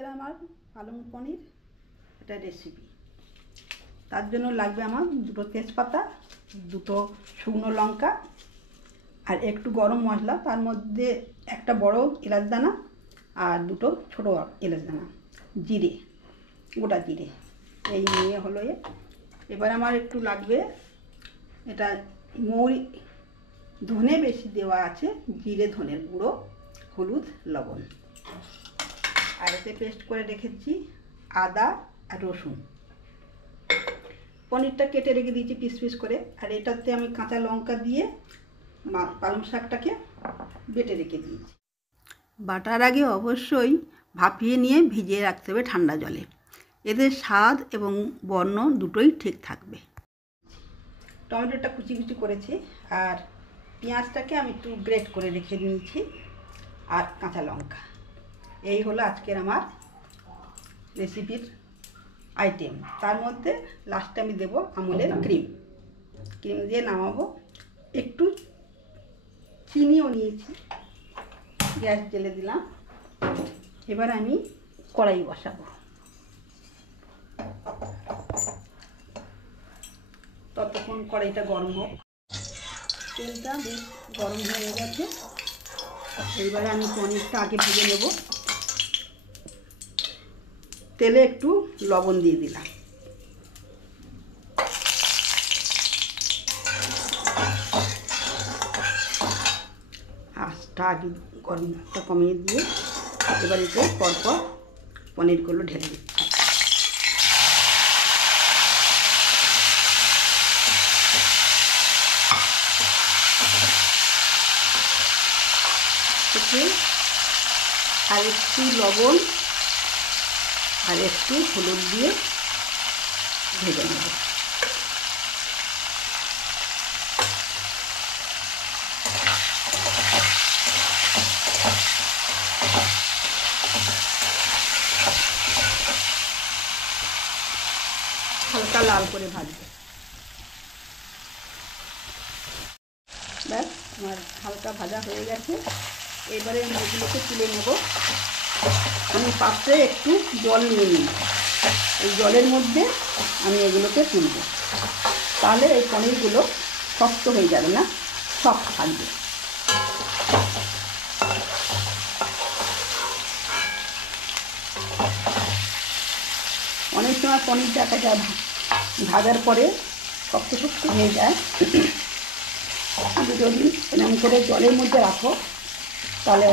আজকের আমার পালং পনির এটা রেসিপি। তার জন্য লাগবে আমার দুটো তেজপাতা, দুটো শুকনো লঙ্কা আর একটু গরম মশলা, তার মধ্যে একটা বড় এলাচ দানা আর দুটো ছোট এলাচ দানা, জিরে, গোটা জিরে, এই নিয়ে হলো এবার আমার একটু লাগবে এটা মৌরি, ধনে বেশি দেওয়া আছে, জিরে ধনের গুঁড়ো, হলুদ, লবণ। আর এতে পেস্ট করে রেখেছি আদা আর রসুন। পনিরটা কেটে রেখে দিয়েছি পিস পিস করে। আর এটাতে আমি কাঁচা লঙ্কা দিয়ে পালং শাকটাকে বেটে রেখে দিয়েছি। বাটার আগে অবশ্যই ভাপিয়ে নিয়ে ভিজিয়ে রাখতে হবে ঠান্ডা জলে, এতে স্বাদ এবং বর্ণ দুটোই ঠিক থাকবে। টমেটোটা কুচি কুচি করেছি আর পেঁয়াজটাকে আমি একটু গ্রেট করে রেখে নিয়েছি আর কাঁচা লঙ্কা। এই হলো আজকের আমার রেসিপির আইটেম। তার মধ্যে লাস্টে আমি দেবো আমুলের ক্রিম দিয়ে নামাবো। একটু চিনিও নিয়েছি, গ্যাস জ্বেলে দিলাম। এবার আমি কড়াই বসাবো। ততক্ষণ কড়াইটা গরম হোক। তেলটা বেশ গরম হয়ে গেছে। এইবারে আমি পনিরটা আগে ভেজে নেব। তেলে একটু লবণ দিয়ে দিলাম। আঁচটা আগে গরমটা কমিয়ে দিয়ে এবার এতে পরপর পনিরগুলো ঢেলে দিচ্ছি। আর একটু লবণ আর একটু হলুদ দিয়ে ভেজে নেব। হালকা লাল করে ভাজবো। ব্যাস আমার হালকা ভাজা হয়ে গেছে। এবারে আমি এগুলোকে তুলে নেব। আমি পাত্রে একটু জল নিয়ে নিই, এই জলের মধ্যে আমি এগুলোকে তুলব। তাহলে এই পনিরগুলো শক্ত হয়ে যাবে না, সফট থাকবে। অনেক সময় পনির দেখা যায় ভাজার পরে শক্ত শক্ত হয়ে যায়। যদি এরকম করে জলের মধ্যে রাখো তাহলে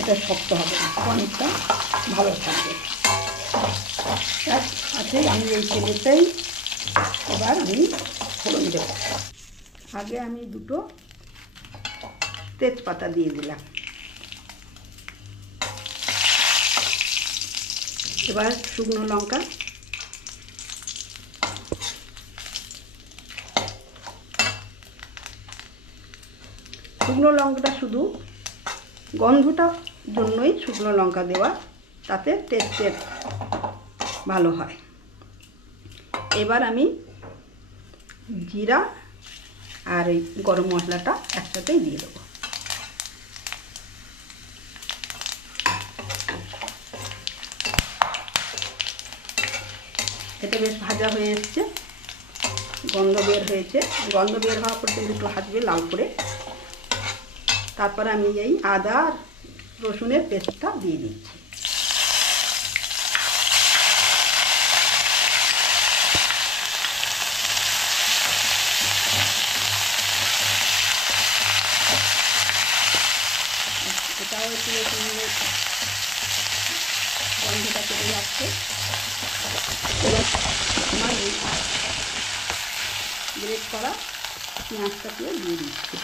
এটা শক্ত হবে না, পনিরটা ভালো থাকবে। আছে আমি এই তেলেতেই এবার আমি ফোড়ন দেব। আগে আমি দুটো তেজপাতা দিয়ে দিলাম। এবার শুকনো লঙ্কা, শুকনো লঙ্কাটা শুধু গন্ধটার জন্যই শুকনো লঙ্কা দেওয়া, তাতে টেস্টের ভালো হয়। এবার আমি জিরা আর এই গরম মশলাটা একসাথেই দিয়ে দেবো। এটা বেশ ভাজা হয়ে এসছে, গন্ধ বের হয়েছে। গন্ধ বের হওয়ার পর দুটো ভাজবে লাল করে। তারপরে আমি এই আদা আর রসুনের পেস্টটা দিয়ে দিচ্ছি। এটাও একটু গন্ধটা চলে যাচ্ছে। এবার আমার এই গ্রেট করা পেঁয়াজটাকে দিয়ে দিচ্ছি।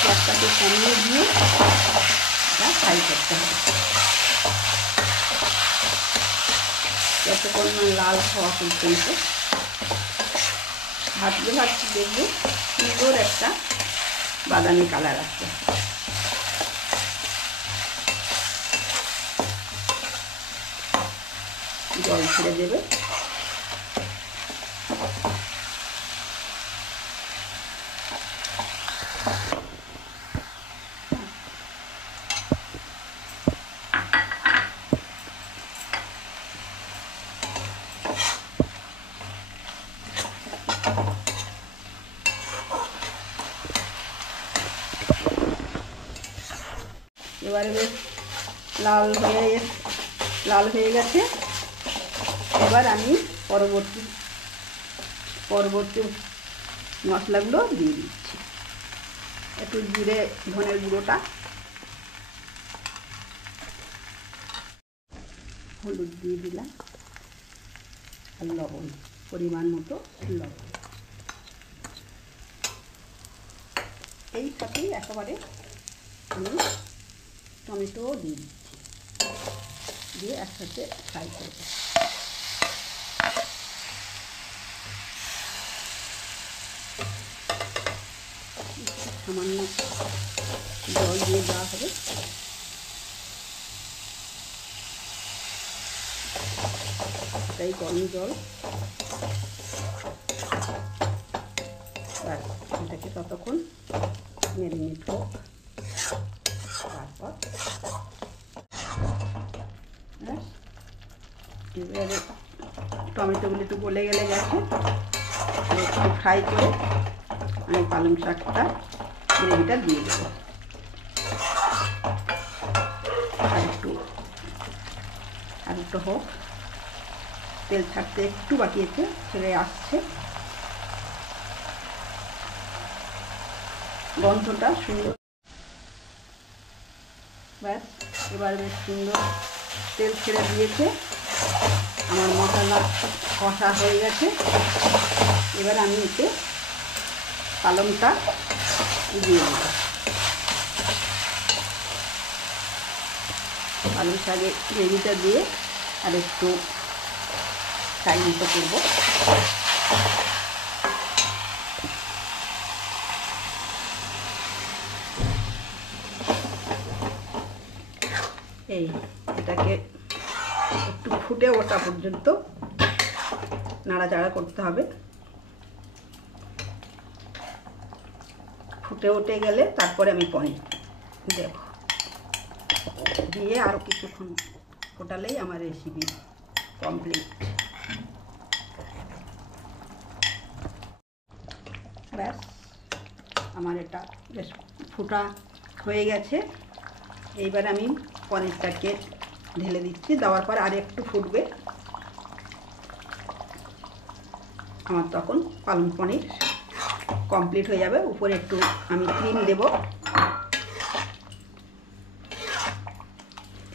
পেঁয়াজটাকে কমিয়ে দিয়ে এটা ফ্রাই করতে হবে। যত পরিমাণ লাল হওয়া পর্যন্ত ভাজতে ভাজতে দেখবো সুন্দর একটা বাদামি কালার আসবে। জল ছেড়ে দেবে। এবারে বেশ লাল হয়ে গেছে। এবার আমি পরবর্তী মশলাগুলো দিয়ে দিচ্ছি। একটু জিরে ধনের গুঁড়োটা, হলুদ দিয়ে দিলাম, আর লবণ পরিমাণ মতো লবণ। এই সাথেই একেবারে আমি টমেটোও দিয়ে দিচ্ছি, দিয়ে একসাথে ফ্রাই করব। সামান্য জল দিয়ে দেওয়া হবে। তাই গরম জল, আর এটাকে ততক্ষণ ম্যারিনেট হোক। তারপর এবারে টমেটোগুলো একটু গলে গেছে, একটু ফ্রাই করে আমি পালং শাকটা গ্রেভিটা দিয়ে দেবো। আর একটু হোক, তেল ছাড়তে একটু বাকি আছে, ছেড়ে আসছে। গন্ধটা সুন্দর, ব্যাস এবার বেশ সুন্দর তেল ছেড়ে দিয়েছে। আমার মশলা কষা হয়ে গেছে। এবার আমি এতে পালংটা দিয়ে দেব। পালং শাকের গ্রেভিটা দিয়ে আর একটু ফ্রাই মতো করবো। এটাকে একটু ফুটে ওঠা পর্যন্ত নাড়াচাড়া করতে হবে। ফুটে উঠে গেলে তারপরে আমি পনির দেব, দিয়ে আরও কিছুক্ষণ ফোটালেই আমার রেসিপি কমপ্লিট। ব্যাস আমার এটা বেশ ফোটা হয়ে গেছে। এইবার আমি পনিরটাকে ঢেলে দিচ্ছি। দেওয়ার পর আর একটু ফুটবে, আমার তখন পালং পনির কমপ্লিট হয়ে যাবে। উপরে একটু আমি ক্রিম দেব।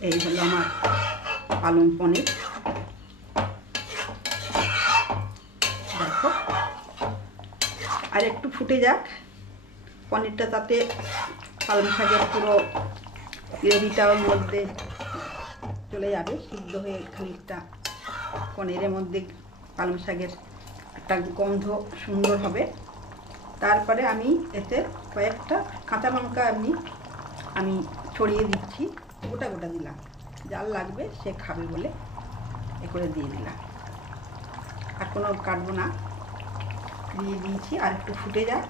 এই হলো আমার পালং পনির। দেখো আর একটু ফুটে যাক পনিরটা, তাতে পালং শাকের পুরো গ্রেভিটার মধ্যে চলে যাবে, সিদ্ধ হয়ে খানিকটা পনিরের মধ্যে পালং শাকের একটা গন্ধ সুন্দর হবে। তারপরে আমি এতে কয়েকটা কাঁচা লঙ্কা আমি ছড়িয়ে দিচ্ছি, গোটা গোটা দিলাম, যার লাগবে সে খাবে বলে এ করে দিয়ে দিলাম, আর কোনো কাটবো না, দিয়ে দিয়েছি। আর একটু ফুটে যাক,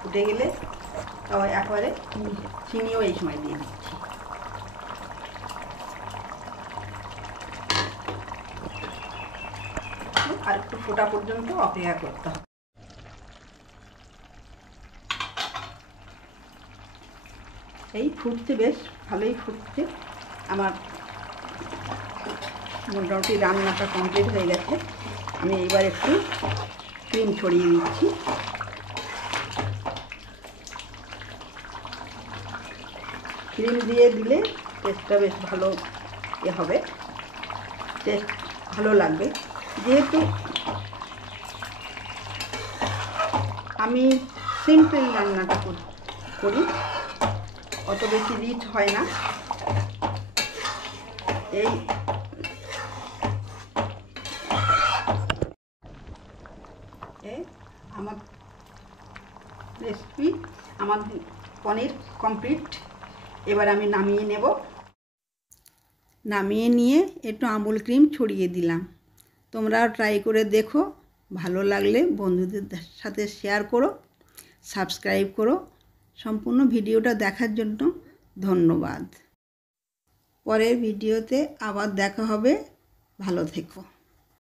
ফুটে গেলে একবারে চিনিও এই সময় দিয়ে দিচ্ছি। আর একটু ফোটা পর্যন্ত অপেক্ষা করতে হবে। এই ফুটছে, বেশ ভালোই ফুটছে। আমার মোটামুটি রান্নাটা কমপ্লিট হয়ে গেছে। আমি এবার একটু ক্রিম ছড়িয়ে দিচ্ছি। ক্রিম দিয়ে দিলে টেস্টটা বেশ ভালো হবে, টেস্ট ভালো লাগবে। যেহেতু আমি সিম্পল রান্নাটা করি, অত বেশি রিচ হয় না। এই আমার রেসিপি, আমার পনির কমপ্লিট। এবার আমি নামিয়ে নেব। নামিয়ে নিয়ে একটু আমুল ক্রিম ছড়িয়ে দিলাম। তোমরাও ট্রাই করে দেখো, ভালো লাগলে বন্ধুদের সাথে শেয়ার করো, সাবস্ক্রাইব করো। সম্পূর্ণ ভিডিওটা দেখার জন্য ধন্যবাদ। পরের ভিডিওতে আবার দেখা হবে। ভালো থেকো।